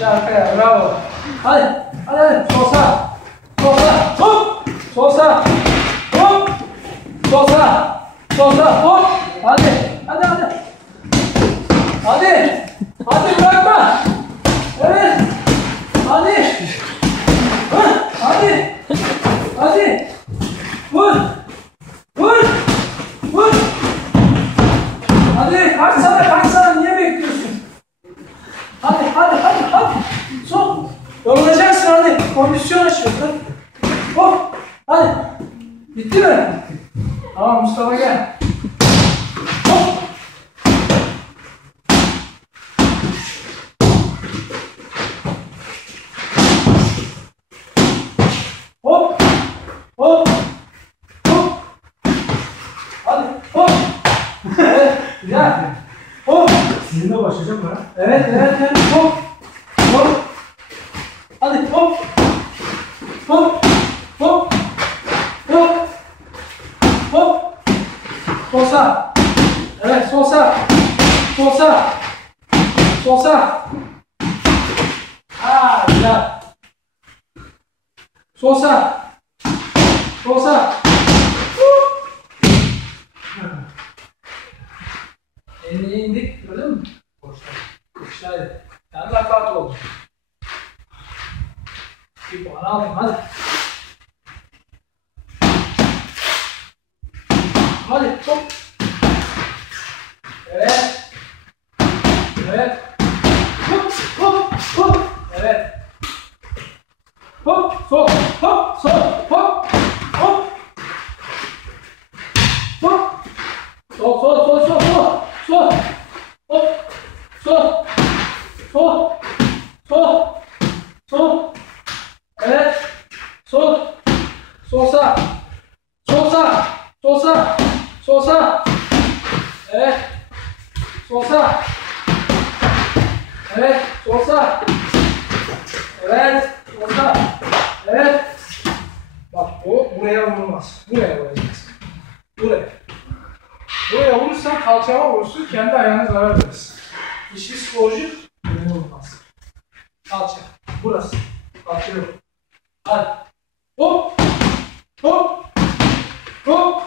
İşte arkaya. Bravo. Hadi. Hadi. Sol sağ. Sol sağ. Hop. Sol sağ. Hop. Sol sağ. Sol sağ. Hop. Hadi. Hadi hadi. Hadi. Hadi bırakma. Evet. Hadi. Hadi. Hadi. Vur. Vur. Vur. Hadi kaçsana. Niye bekliyorsun? Hadi. Son. Yorulacaksın hadi. Kondisyon açıyorsun. Hop. Hadi. Bitti mi? Tamam Mustafa gel. Hop. Hop. Hop. Hop. Hadi. Hop. Evet. Güzel. Hop. Sizinle başlayacağım mı? Evet. Hop. Hop. Hadi hop. Hop. Hop. Hop. Hop. Sol sağ. Evet sol sağ. Sol sağ. Sol sağ. Güzel. Sol sağ. Sol sağ. Elini indik, gördün mü? Boşlar. İşte yani rahat oldu. Bir puan alayım hadi. Hadi hop. Evet. Evet. Hop hop hop. Evet. Hop sol hop sol hop hop. Hop. Sol. Hop. Sol. Evet. Sol. Sol sağ. Sol sağ. Evet. Sol sağ. Evet. Sol sağ. Evet. Sol sağ. Evet. Bak o buraya vurulmaz. Buraya vuracaksın. Buraya vurursan kalçama vurursun, kendi ayağına zarar verirsin. Hiçbir sporcu buraya vurmaz. Kalça. Burası. Kalça yok. Hadi. Hop. Hop. Hop.